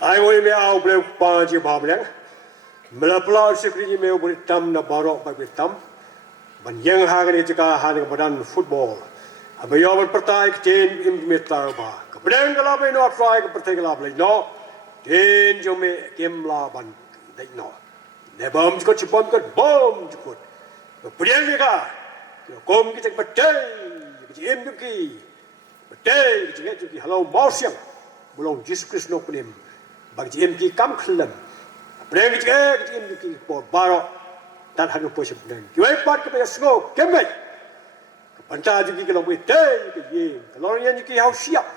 ai oi me au bleu pa ji ba bleng mela plau sikri me buri tam na barok ba tam ban yang ha ga jika ha ga badan football abayo ban pertai ke tin im me ta ba ka bleng la be no try ka pertai la bleng no tin jo me kem la ban dai no ne bom ko chi bom ko bom chi ko bleng ni ka kom ki tak pertai ki im ki pertai ki hello mausiam bulong Jesus Christ no penim bagi CMT kam kelam breng CMT por baro dan hanu posip dan kiwai pat ke paya snow kemet ke panta juki ke lombe te ke yin kalau yang juki hau siap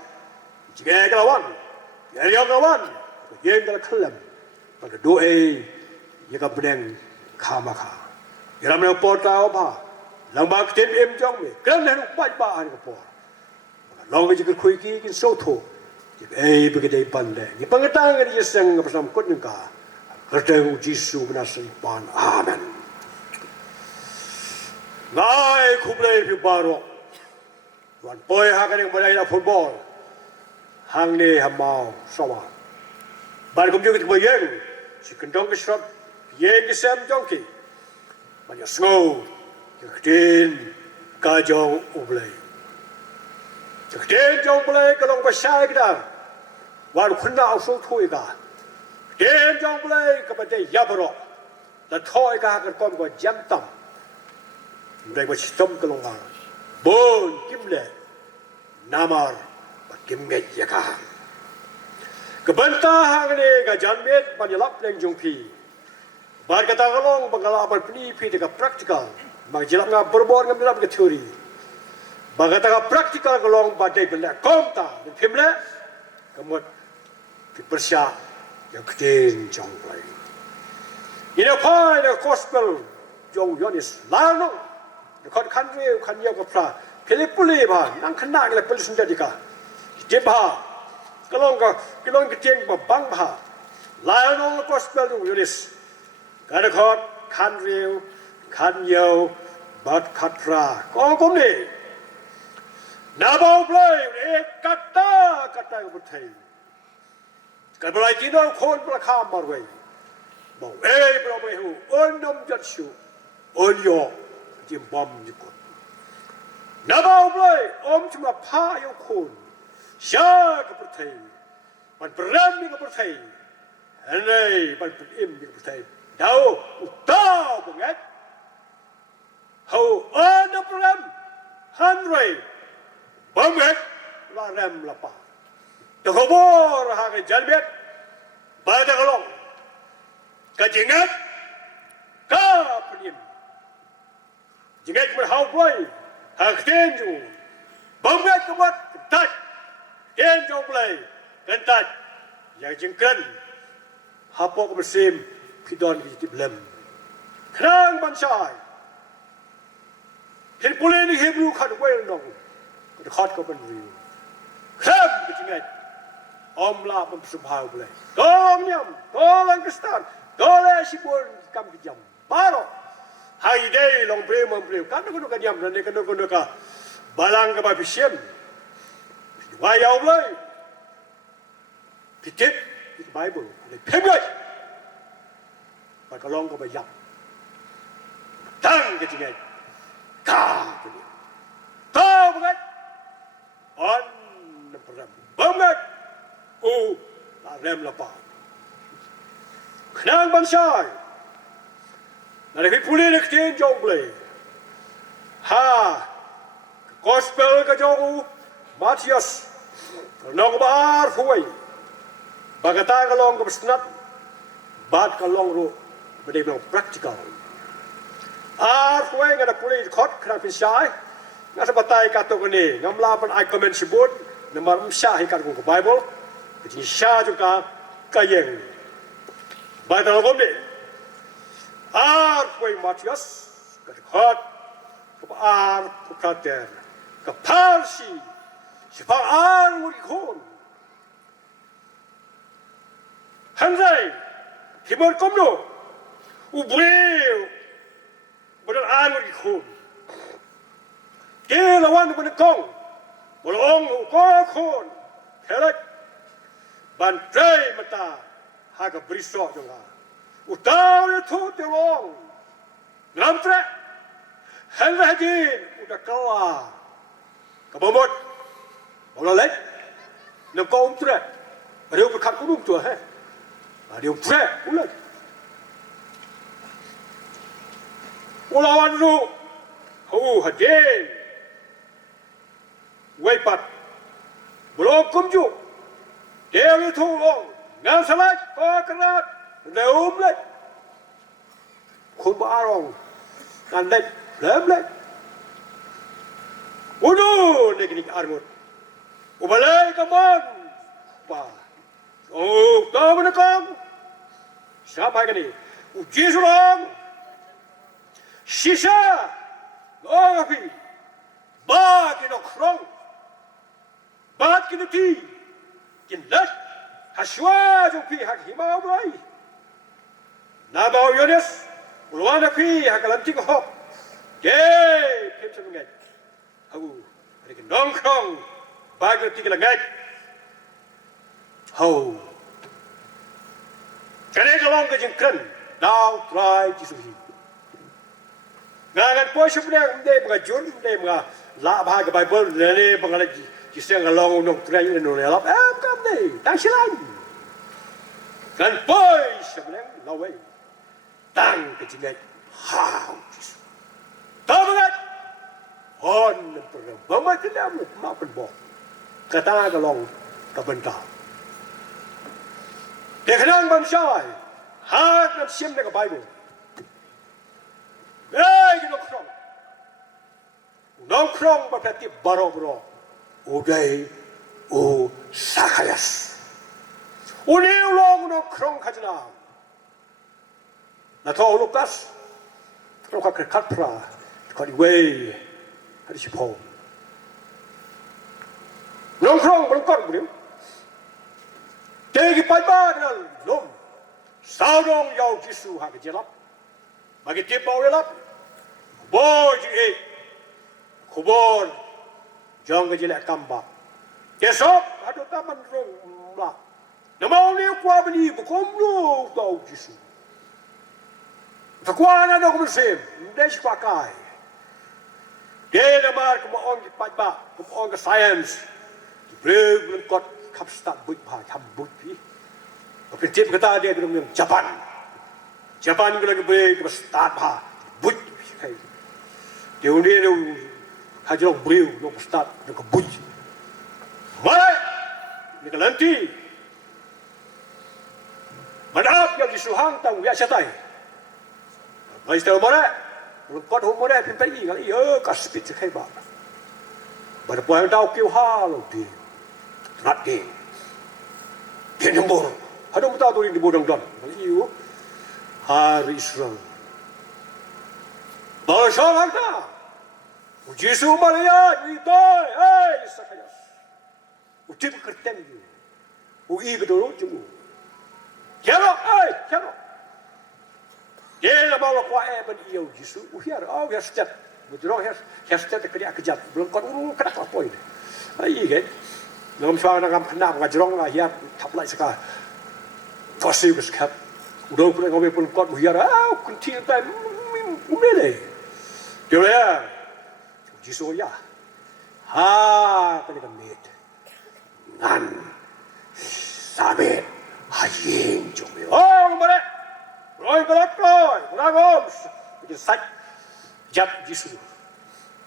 jika kelawan ya kawan yin kalau kelam pada doa ya ka breng kamaka ya ramai porta apa lambak tim jong me kelam hanu pat ba hanu por long juki kui ki kin so tho begitu pandai. Ni pengetang dia Jingseng bersama kot nengka. Kerteng Jisu menasai pan. Amen. Ngai kublai pi baro. Wan poi hakan yang berada football. Hang ni hamau sawa. Bar kum juga bayang. Si kendong kesrap. Ye kesem jongki. Banyak snow. Kertin kajong U Blei. Kertin jong Blei kalau besar kita. Walau kena usul thui ka, den jong Blei kepada Yabro, dan thui ka akan kom ko jam tam, mereka sistem kelonggar, bon kimle, namar, kimget yakah. Kebantah ni ka janmet Ialap leng jongpi, bar kata kalong pengalaman penipi dekat praktikal, menjelap ngah berbor ngambil ke teori, bar kata praktikal kalong badai benda komta, dan kimle, kemudian persia yang kecil jong Blei. Ini apa? Ini gospel jong Yonis lalu. Dekat kanri kanjau kapra. Pilih bah. Nang kena kita pilih sendiri kah. Jebah. Kelong kecil bang bah. Lalu gospel jong Yonis. Dekat kanri kanjau bat kapra. Kau ni. Nabau Blei. Kata yang bertai. Kalau belai tidak kon belakang marway, bau berapa itu, nom jatuh, yo, jimbam jukut. Nabau Blei, cuma pa yang kon, siapa kepercayai, man berani kepercayai, henai man berim kepercayai, tahu banget, how ada beram, henai, banget, larem lapar. Dekobor hakai jalbet, pada kalong, kajingat, kapenim, jingat berhau Blei, hak tenju, banget kemat, kentat, tenju Blei, kentat, yang Jingkren, hapok bersim, pidon di Mylliem, kerang bansai, hilpuleni Hebrew kan well nong, dekat kau penriu, kerang kejingat. Omlah mempersembahkan Blei. Tolong nyam, tolong kestan, tolong sibur kam kejam. Baru hari day long Blei membleu. Kan nak nyam dan nak ka balang ke babisiem. Wayau Blei. Pitip di Bible. Pembai. Pakalong ke bayam. Tang kejingan. Ka. Tahu bukan? On perang. Banget. Larem lapar. Kenang bansai. Nari pulih nak tin jong Blei. Ha, gospel ke jong Matius. Nong bar fuai. Bagata kalong ke besnat. Bad kalong ru. Berdei bilang praktikal. Fuai ngada pulih kot kenang bansai. Ngasa batai kata kini. Ngamlapan I comment sebut. Nomor syah ikan ke Bible. Jadi syah juga kayeng. Baik dalam ni, Fuai Matius, kedekat, kepada Pukaten, kepalsi, sepaan murikon. Hanzai, timur komno, U Blei, beran murikon. Dia lawan menekong, bolong ukokon, kelak. ban tray mata haga brisok jonga utaw le thu telong ngam tre hal rajin udah keluar kabomot bola lek nam kom tre ada berkat kunung tu ada tre ulat ulawan ru hadin waipat belum kumju dia itu ngam salat kerat Leum lek, khun barong, nan lek, lem lek. Udu neknik armut, ubalai kaman, pa. Oh, tahu menekam. Siapa yang ini? Uji sulang, sisa, lopi, bagi nokrong, bagi nuti, kinlat, haswa jumpi hak himau Blei. Nabau Yones, uluan api hakalantik hok, deh, pemsen mengai, aku, ada nongkrong, bagi tiga lengai, hau, kene kalong ke Jingkren, now try disuhi, ngagan poin sebenarnya, deh mengajun, deh menga, lah bahag Bible, deh mengalah Jingseng kalong nong try ini nong Ialap, bukan deh, tak silang, kan poin sebenarnya, lawai. Tang kecinggai hau Jisu. Tahu banget? Hon pernah banget tidak mau penbok. Kata kalong kebentar. Dia kenang bangsa. Hak dan siam dengan Bible. Kita nongkrong berarti baro-baro. Udai sakayas. Ulong nongkrong kajna. Nato Lukas, kalau kau kerkat pra, kau diwei, hari sipau. Nongkrong berengkar beliau. Tegi paiba dengan lom, saudong yau Jisu hak jelap, bagi tipau Ialap, kubur kubur, jong jelak kambak. Besok ada taman rong lah. Nama ni kuah beli bukom lu tahu Jisu. Takuan ada kumsem, dia sepakai. Dia nama kemaon kita baca, kemaon ke science, belum kot kapstat buat baham buat pi. Prinsip kata dia belum Japan kalau lagi boleh kapstat bah buat. Dia undi hajrong beliau, nak kapstat, nak buat. Mana? Ni kelanti. Madap yang disuhang tahu ya setai. Hai tahu mana? Lengkot humor pimpai kali kaspit sekai bak. Pada poin tahu kau hal di rat di. Dia nombor. Ada mata tu di bodong dan. Kali itu hari Islam. Bahasa apa? Jisu Maria itu, sakayas. Ucap kerten itu. Ui bedoro cuma. Kero, kero. Dia nak bawa kuah ben iyo Jisu, uhiar, uhiar sejat, berjurang uhiar sejat kerja kejat, belum kau kena apa ini, ini kan, dalam soal nak kena ngajrong lah, uhiar taplai sekar, kasih bersekat, udah pun kau pun kau uhiar, kunci tak, umileh, dia ya, Jisu ya, kena kemit, ngan, sabit, hayeng jomel, mana? Roy berangkoi, berangom, jadi sat, jat Jisu,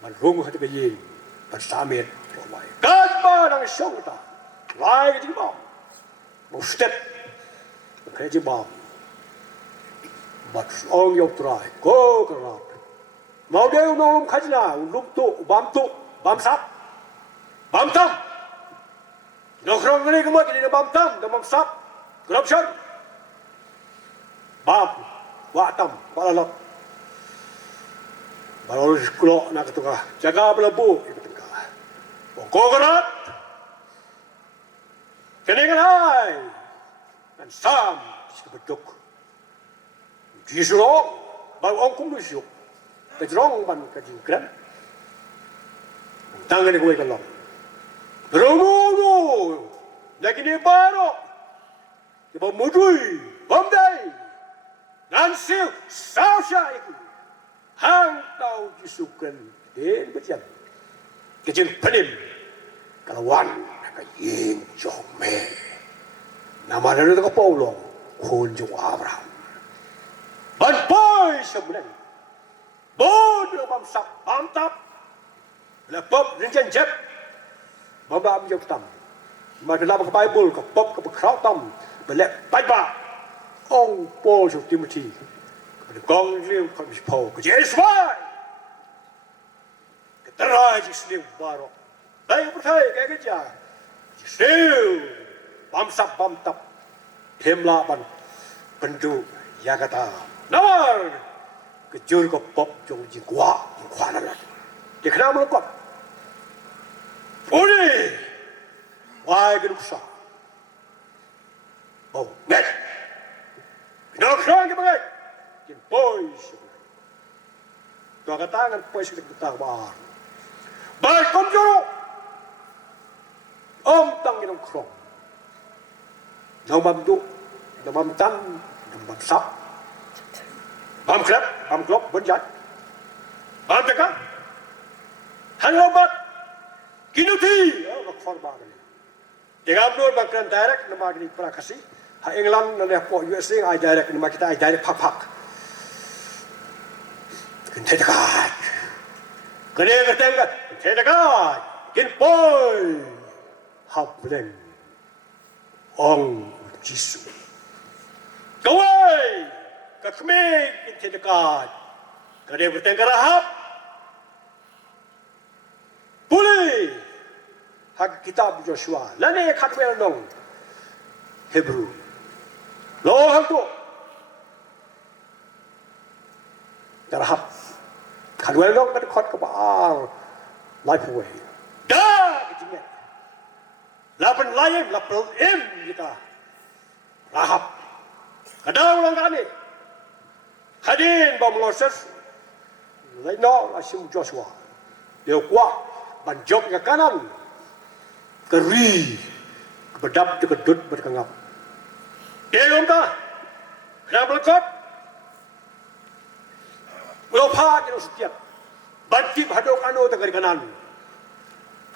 manrung hati bayi, bersamit, ramai. Gambar nang syong kita, lai jadi bom, mustep, kerja bom, bat ong yop terai, go kerat, mau dia unom kajna, ulum tu, bam sap, bam tam, nongkrong ni kemat ini bam tam, bam sap, corruption. Bab, watam, balalap. Baru sekolah nak ketukar, jaga belabu, itu ketukar. Kokorat, keningan hai, dan sam, sebeduk. Jisu, baru angkum lusyuk, kejrong ban kejingkren. Tangan gue kalau. Berumu, lagi ni baru, Ibu mudui, Bombay, Nansil, Sausha itu, hang tahu disukan den berjam, kejeng penim, kalawan nak ying jong me, nama dia tu Paulong, kunjung Abraham, ban boy sebulan, bodoh bamsak bamtap, lepop rinjan jep, bambam jom tam, macam dalam Bible ke pop ke berkrau tam. Belak Bible ông Paul cho Timothy cái con riêng con bị Paul cái Jesus cái trai chỉ siêu vào đây có thấy cái gì siêu bám sập bám tập thêm la ban pendu Jakarta nomor cái jur có pop trong chỉ khóa là để khám nó còn ôi why cái lúc sao oh, net. Nak kerang ke bagai? Kin boy. Tuan kata dengan boy kita betah bar. Baik kom joro. Tang kita kerang. Namam du, namam tan, namam sap. Bam klop, benjat. Bam teka. Hanobat. Kinuti. Nak forma ni. Jangan dulu bangkran direct nama ini prakasi. Ha England na lepo USA ai direct nama kita ai direct pak. Kente dekat. Kene ketengah. Kente dekat. Kin boy. Hableng. Ong Jisu. Kawai. Kakme kente dekat. Kene ketengah rahap. Boleh. Hak kitab Joshua. Lane khatwel nong Hebrew. Lo hang tu. Darahap. Khatwel nong kan khot kabar life away. Dah kijingat. Lapan layem lapel kita. Rahap. Kadang ulang kali. Hadin bom Moses. Laino asim Joshua. Dia kuat banjok ke kanan. Keri bedap de kedut berkengap. Dia ta. Kenapa lekot? Ulo pa kilo setiap. Bantip hadok anu te kari kanan.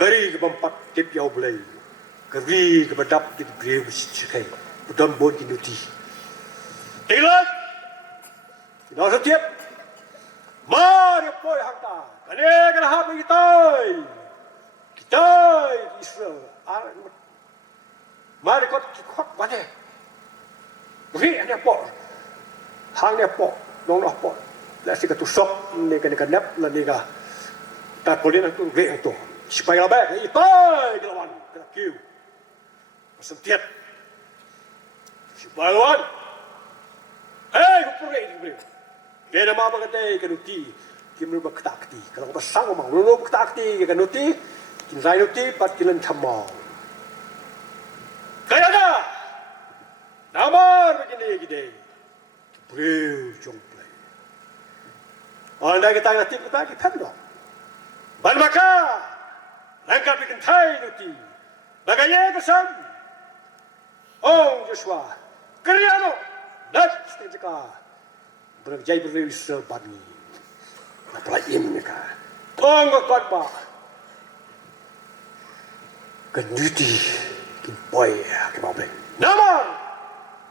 Keri ke bempat tip U Blei. Keri ke bedap de breu sikai. Budam bon kinuti. Tilat. Kilo setiap. Mari poi hangta. Kane kana hap ngitai. Trời Israel, mà đi có khót quá thế, vì anh em bỏ, hàng em bỏ, nó bỏ, là sự cái tu sốc, này cái nếp là này cái, ta có liên là tu viện tu, chỉ phải là bé, cái tới cái là cái là kêu, sân thiệt, chỉ phải là hey, cũng phải cái gì, cái nào mà cái nút ti, cái nút bạc tạc ti, cái nào bác sang mà nút bạc tạc ti, cái nút ti. Jingiaseng noti pat kilan thamau. Kaya na. Namar begini gede. Breu jong play. Anda kita ngerti kita kita dong. Ban maka langkah bikin thai noti. Bagaya kesam. Joshua. Kriano. Nak sejaka. Berjaya breu sebani. Apa ini ka? Ngakot ba. Kenuti boy ke bawah. Nama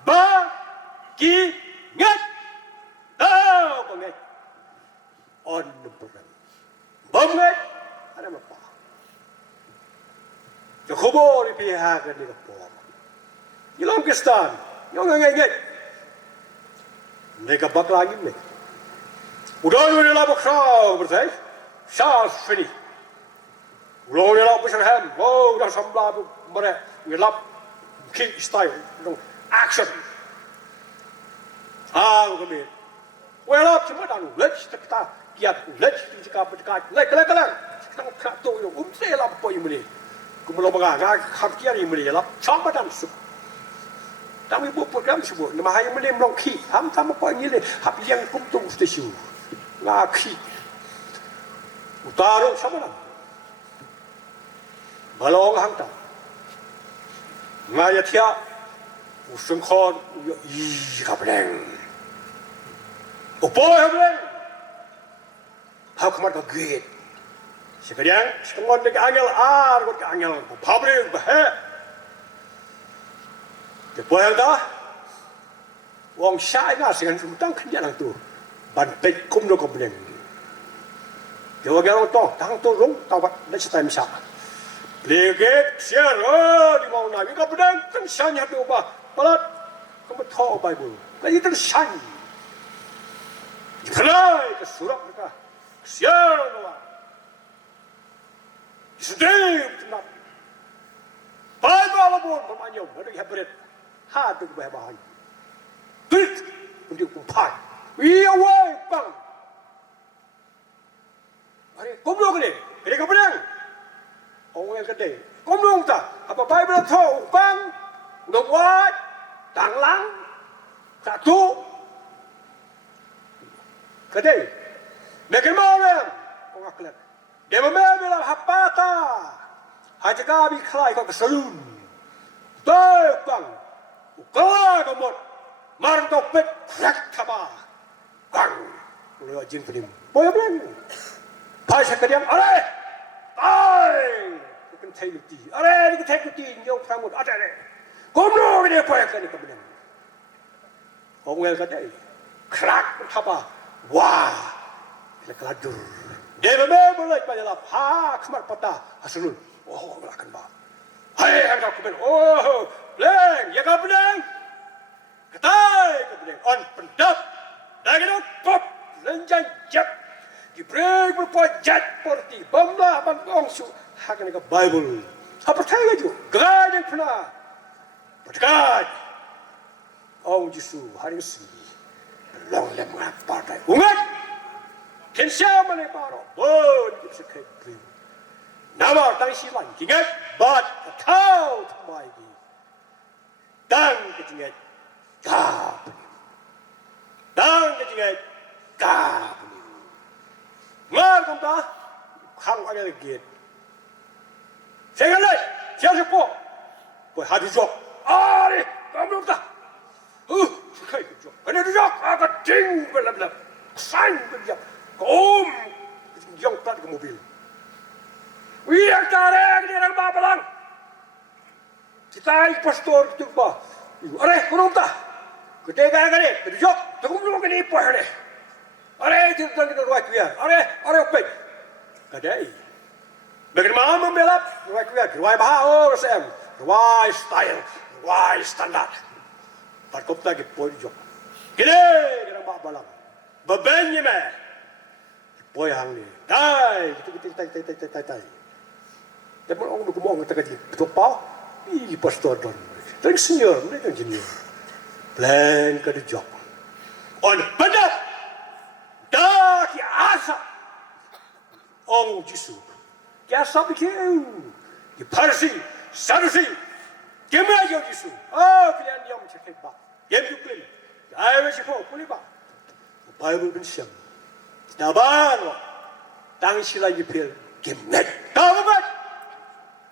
ba ki ngat. Banget. On the program. Banget. Ada apa? Jakobo di pihak ni apa? Ilang Pakistan. Yang ngat. Mereka bak lagi ni. Udah lah bakal bertai. Syah fini. Ulang Ialap besar ham, dah sambal tu mereka Ialap kick style, action. Kami, Ialap cuma dah let's kita kiat, let's kita berdekat, lek, kita tu yang saya Ialap apa yang muli, kemudian mengajar hamkian yang muli Ialap sama dan sub. Kami buat program sebut, nama hari muli melongki, ham apa yang ni, hab yang kumtung stasiun, ngaki, utaru sama dah. Balong hang ta. Ngaya thia Usung kon kapeleng. Upoy kapeleng. How come I get? Sekarang setengah dek angel kot angel pabrik bah. Upoy dah. Wong syai na sekarang sultan kerja lang tu. Bantai kum no kapeleng. Dia orang tang tu rong tawat dah setai misak. Leget siar di mau nabi kapeleng tang syanya tu bah. Balat kamu tahu Bible. Lagi tang syai. Jingkren ke surat mereka. Siar doa. Sedih tenang. Bible pun bermanyam. Ada yang berat. Hati kebahagiaan. Berat untuk kumpai. Iya woi bang. Hari kumlo kene. Ini kapeleng. Orang yang kedai. Kumlo tak. Apa Bible tahu bang. Nong wai. Tanglang. Satu. Kedai. Mereka mau orang akhlak. Dia memang hapata. Hajaga bi kelai kau keselun. Baik bang. Kelai kamu. Marang topet krak kaba. Bang. Lewat Jingkren. Boy bang. Pai sekalian. Are. Ai. Bukan teknologi. Are. Ini teknologi. Yang kamu ada ni. Kamu ni apa yang kau ni? Orang yang kedai. Krak kaba. Wah. Keladur. Dia memang boleh Ialap. Ha, kemar patah. Hasilun. Oh, melakukan bah. Hai, angkat kubel. Oh, Bleng. Ya kau Bleng. Ketai Bleng. On pendap. Dah kita pop. Lenjang jap. Di break berpojat porti. Bamlah bangkong su. Hakan ke Bible. Apa tanya tu? Gad yang pernah. Berdekat. Oh, Yesus hari ini. Long lem partai. Ungat. Kenapa mana baru? Bon, kita sekali. Nama tang silan. Ingat, bat tahu thamai di. Tang kejingat, kap. Tang kejingat, kap. Ngar kumta, kang ada lagi. Saya lagi, siapa siapa? Boy hadu jok. Ari, kamu tak? Sekali jok. Ada jok, agak ting belab. Sang belab. Om, yang tak ke mobil. Wiang tarik di orang Balang. Kita pastor tu bah. Are, kurang tak? Kedai kaya duduk. Tunggu dulu kini apa hari? Are, kita ruai kuya. Are, apa? Kedai. Bagaimana membela ruai kuya? Ruai bahao SM. Ruai style, ruai standar. Parkop lagi pojok. Kedai orang Balang. Bebannya mah. Boy hang ni, tai. Tapi orang tu kumong kata kaji, betul pa? Ih, pastor don. Tapi senior, mereka junior. Plan ke job. On pada, dah ki asa. Orang Yesus, kiasa bikin. Di Parsi, Sadusi, kemana jauh Yesus? Oh, kalian yang cakap bah, yang Jingkren, ayah siapa? Boleh bah. Bible bensiam. Dabar, tang sila jepil, kemet, tahu tak?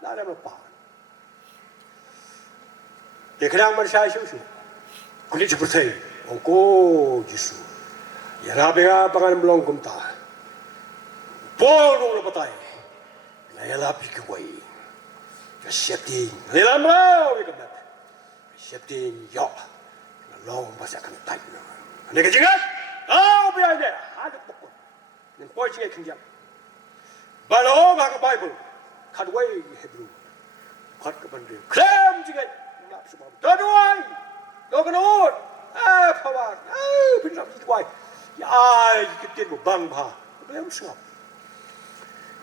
Nada apa? Deklarang manusia itu, kulit seperti, ongko Yesus, ya nabi ngapakan belum kumta, bolong lepatai, Ialap ikawai, siapin, lelam rau ikamat, siapin yo, long pasakan tay, ane kejingat, tahu biar dia, ada pokok. Dan poinnya kenjam. Balang U Bible, kadway Hebrew, kat kepandai. Kren juga, nak semua. Terduai, dokenot, pawar, pinjam itu wai. Ya, kita tu bang bah, belum sahab.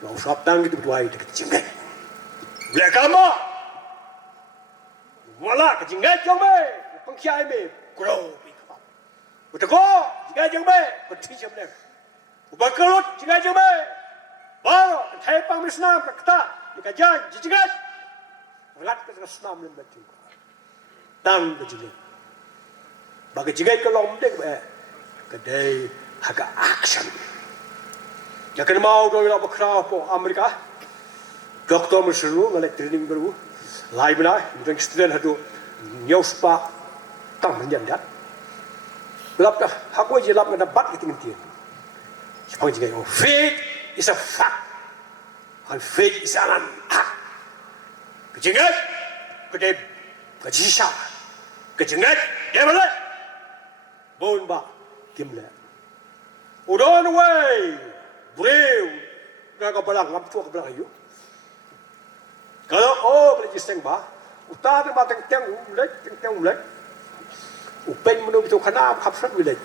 Belum sahab tang itu berduai dekat Jingiaseng. Boleh kamu? Wala ke Jingiaseng me, pengkiai me, kurau pikap. Betul Jingiaseng me, bertiap leh. Ubakalut Jingiaseng me. Baru Taipang Islam kata dikajian Jingiaseng. Rat ke Islam lembut juga. Tang ke Jingiaseng. Bagi Jingiaseng kalau mendek kedai agak action. Ya kena mau kau nak berkerah po Amerika. Doktor meseru ngalek training baru. Lai benar, mungkin student hadu nyospa tăng mình nhận nhất lập đó học quay gì lập người ta bắt cái tiền phong chỉ cái faith is a fact and faith is an act cái chuyện ấy cái đêm cái gì sao cái chuyện ấy để mà lên bốn ba kiếm lệ udon away brave cái balang ngắm chua cái balang ayu kalau beli Jingseng ba utar tu ba teng mulai upen menu itu kena kapsat mulai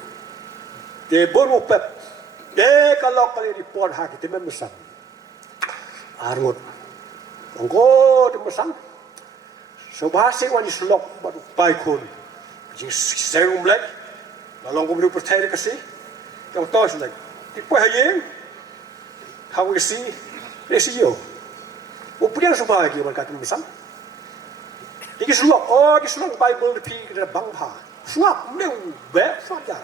de bon upep de kalau kali report hak itu memesan arngot ongko tu mesan so bahasa wani slok baru baikun Jingseng mulai lalu kau percaya kasih yang tahu sudah tipu hayeng how we see resio upian supaya kita berkata misal ini sulok di sulok Bible di kita bangpa suap meu be saja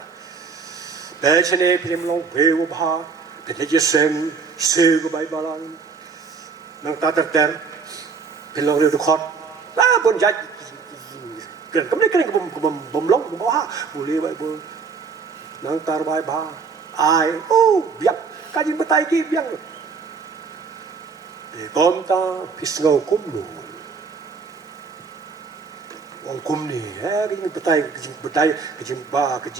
becene film long beu bah Jingiaseng segu Bible nang tater film itu khot lah pun jadi keren bom long bah boleh Bible nang tar Bible ai biak kaji betai ki biang để con ta pisngau kum nu ông kum ni cái betai cái jing ba cái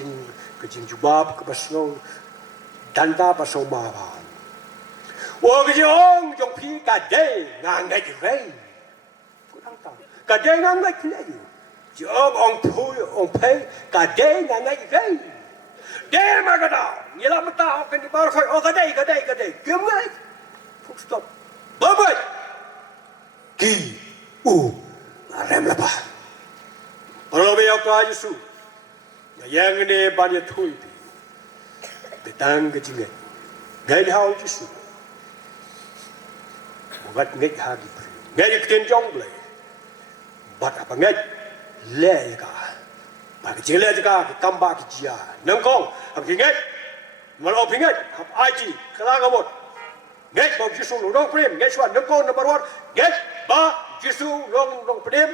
jing jubab cái pasngau dan ta pasau ma ba cái jong jong pi ka de ngang ngai rei ku thang ta ka de ngang ngai kle ju jong ông phu ông pei ka de ngang ngai rei de ma ka da ni la ma ta cái ba khoi cái đây kiếm ngai full stop Babat, ki, rem lapa. Kalau bayar kaya su, yang ini banyak thui, betang kecingin, gay hao jisu, buat ngek hagi, ngek kren jong Blei, bat apa ngek, le ka, bagi kecing le ka, tambah kecia, nengkong, apa ngek, malah apa ngek, apa IT, kelang abot. Ngek bom jisu long prim ngek swan nang kon number 1 ngek ba jisu long prim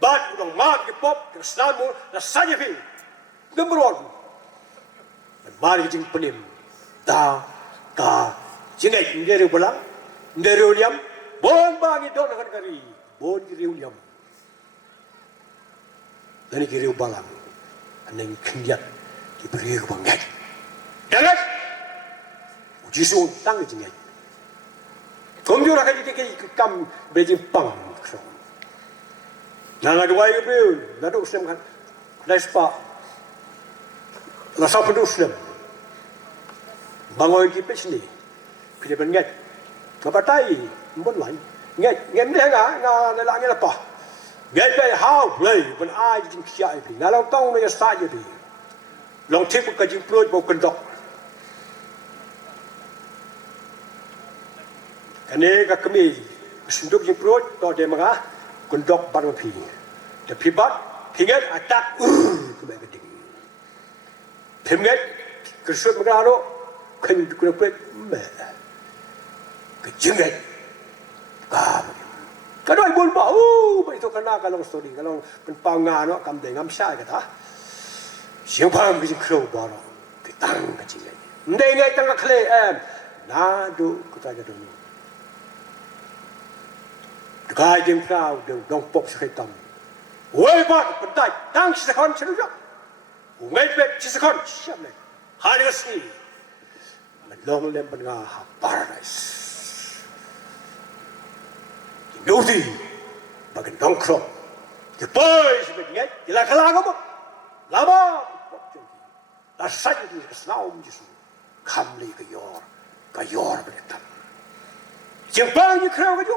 bat long mak ki pop ke slamu la saja fi number 1 mari jing prim ta ka jingek ndere balang ndere liam bom ba ni don kan kari bon ki liam dan ki balang aneng khindiat ki beri ko ngek dangat jisu tang jingek Komjura kan kita kam Beijing pang, nang ada wajib beliau, nada uslim kan, lespa, lasap itu uslim, bangun kita sini, kita beringat, kebatai, pun lain, ingat dia ngah lelaki apa, ingat dia how Blei, pun ai jing siapa ini, nalang tong mereka saja ini, long tipu kajing perut bau kendok. Kene ka kami sunduk jing perut to de manga kundok barang pi de pibat pingat atak ke geding pingat kesut magaro kan kuna pet me ke jinget ka doi bun ba ba itu kana kalong story kalong penpanga no kam de ngam sha ka ta siang pham ki khro ba no ke tang ka jinget ndai ngai tang ka khle em na du ku ta ja du Gaya jeng prau deng dong pok sekitam. Wei bat pentai tang sekan seluruh. Ungai bek sekan siap leh. Hari kesini melong lem penga paradise. Nuti bagian dong krop. Jepai sebegini, jelah kalah kamu. Lama pok jengki. Lasai itu kesenau menjisu. Kamli kayor beretam. Jengpai ni kerana kaju.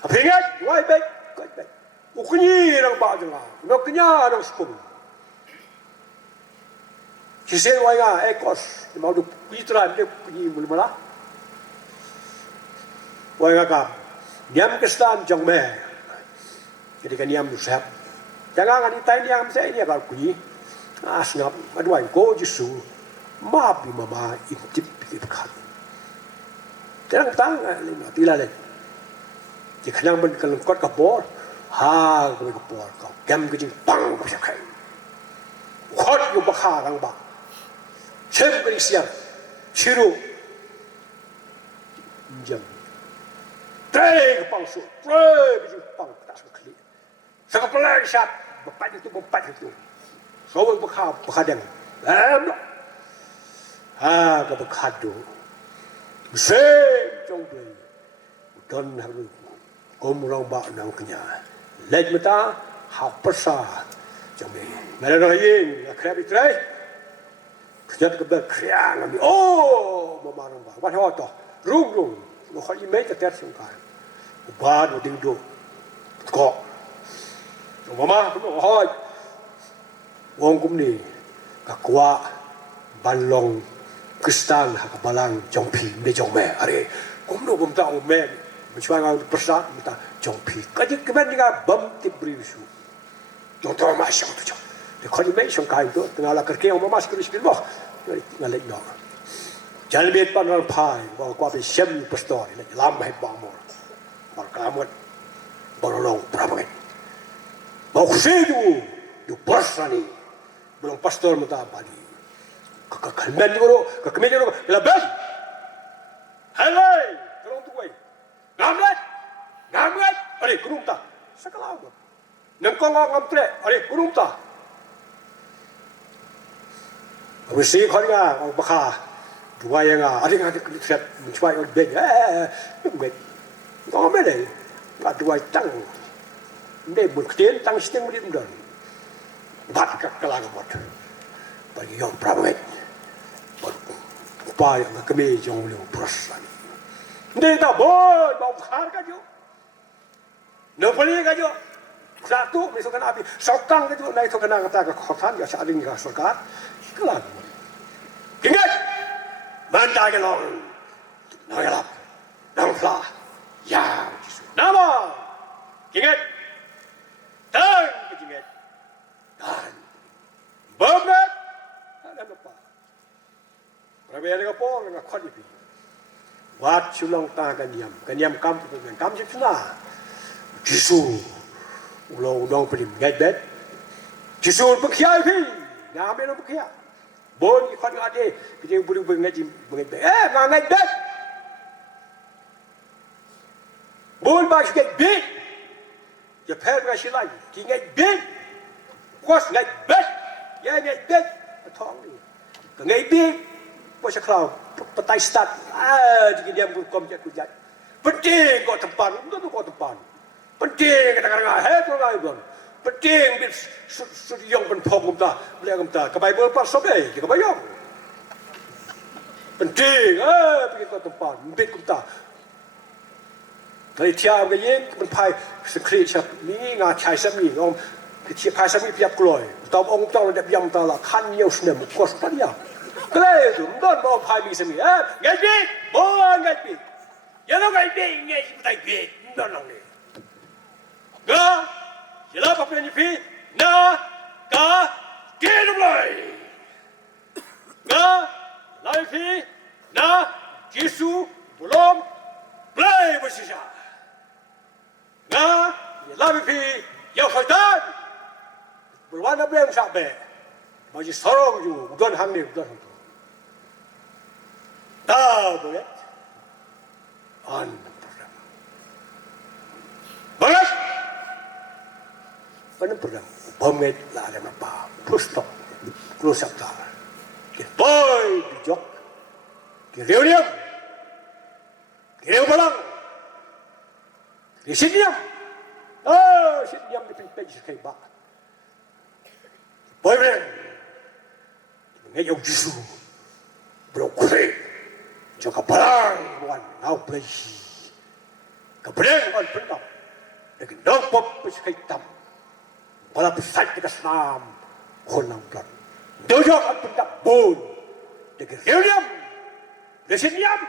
Apa ingat? Wai baik. Ukni orang bajang, nak kenya orang sepuluh. Kisah wai ngah ekos, mau tu pitra dia kunyi mula. Wai ngah kam, niam kestan jong me. Jadi kan niam usap. Jangan ngah ditai niam saya ini agak kunyi. Asngap, aduai go jisu, maaf ni mama intip pikirkan. Jangan tang, lima pila lagi. Jika nang ben kalau kot kapor, ha kalau kapor kau gam kejing pang bisa kai khot yu bakha rang ba chem kri siang chiru jam tre pang su tre bi pang ta su kli sa ka plan shat bapak itu so bakha deng ka bakha do se jong blei don haru kom rong ba nang knya lej mata ha persa jong blei ngara ro yin krab itrai kjat ka ba kriang ami mama rong ba wat ho to rung no khol imei ta ter sung ka ba do ding do ko mama ko ho wong kum ni ka kwa ban long Kristal hak balang jongpi me jongme are kumno bumta me mencuang persa minta jongpi kaji kemen dengan bam tibrisu jong to ma syang tu jong de khani me syang kai tu tengah la kerke om mas kris bil boh ngalek no jalbet pan ran pai ba kwa be shem pastor ni lam hai ba mo mar kamat borolong prabangai ba khsedu du pasani belum pastor minta bagi kalmen guru kemen guru lebih helai tolong tu wei ngamlet are guru ta sakala go nangkong ngam tre are guru ta wisi khonga bakha dua yang are ngade klit mencuai on ben ben ngom le ka dua tang ne bun kten tang sting mudim don bat ka kala bot bagi yang pramet pai na kami jong lu prosani ne ta boy bau khar ka jo no pali ka jo satu misalkan api sokang ka jo nai to kana kata ka khotan ya sa ding ka sarkar kelan ingat bandai ka long Ialap dang fla ya nama ingat dan ingat dan banget ada apa Rabbi ko nga kholipi wat chulong ta kanyam kam chipna jisu ulo dong prim ngai bet jisu bkhya phi na me no bkhya bon ki khon ade ki buri buri ngai ngai bet nga ngai bet bon ba shi bet ya phe ga shi lai ki ngai bet kwas ngai bet ya ngai bet thong ni ngai bet Bos klau petai start jadi dia bukom jak kujat penting kau tempan itu kau tempan penting kadang-kadang kau ngai bon penting bis sudiyong penpong kumta beli kumta kebai berpas sobe kita bayong penting pergi kau tempan bit kumta dari tiap gayeng penpai sekri siap ni ngah cai sami om kecil pai sami piap kloi tahu ong tahu dah biam tahu lah kan nyau senem kos paniak Kelai tu, don bawa pai mi semi, ngai bit, bon ngai bit, ya lo ngai bit, ngai betai bit, don long ni. Ga, Ialap apa ni pi, na, ka, kenu Blei. Ga, lai pi, na, kisu, belum, Blei bersisa. Ga, Ialap pi, ya khaitan, berwarna Blei sabe, bagi sorong ju, don hang ni, don hang. Boleh on program boleh on program bomet la ada apa pustok close up tar ke boy bijok ke reunion ke balang ke siniam siniam di page kai ba boy ben ngai jisu blok Jika balang bukan ngau Blei, kebenaran benar, dengan nombor peskai hitam, pada pesat kita senam, konang pelan, dojok benar bun, dengan reunion, resiniam,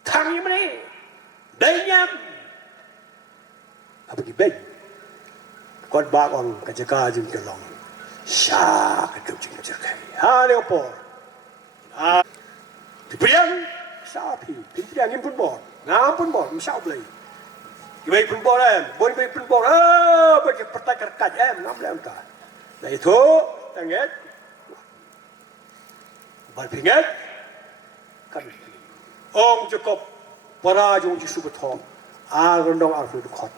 tangi mana, dayam, apa di bed, kau bangun kejaga jengkelong, syak itu jengkelong, hari apa? Pimpinan sapi, pimpinan impun bon, ngampun bon, misal Blei. Ibai pun bor bon ibai pun bor bagi pertai kerkat ngam lem ta. Nah itu tanget. Bal pingat kan. Om cukup para jong jisu betul. Arondong arfu dukot.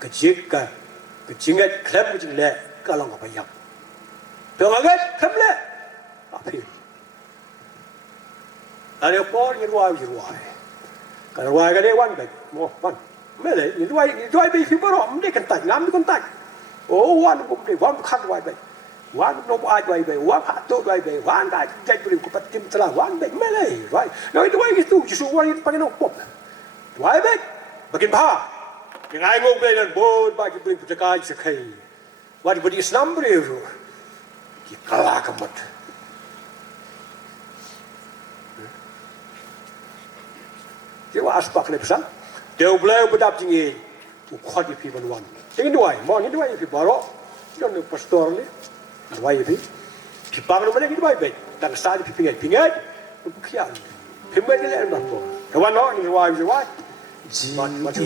Kejik ka kejingat klem kejing le kalong apa yak. Pengaget klem le. Apil. Ada por ni ruai. Kalau ruai kan wan baik. Mo wan. Mele ni ruai baik fi baro mde kan tak ngam kan tak. Oh wan ko de wan khat ruai baik. Wan no ai ruai baik, wan hat ruai baik, wan ka jai beri ko patim telah wan baik mele ruai. No itu ruai itu jisu wan pakai no pop. Ruai baik. Bakin bah. Yang ai ngok baik dan bod bagi beri pujakai sekai. Wan beri Islam beri ru. Ki kalah kamat. Dia aspak le pesan. Dia Blei bedap tinggi. Tu kuat di piban wan. Ini dua, mau ini dua di baro. Jangan pastor ni. Dua di. Di bang mana ini dua baik. Dan saat di pingat. Bukian. Pingat ni le nak tu. Kawan no ini dua. Macam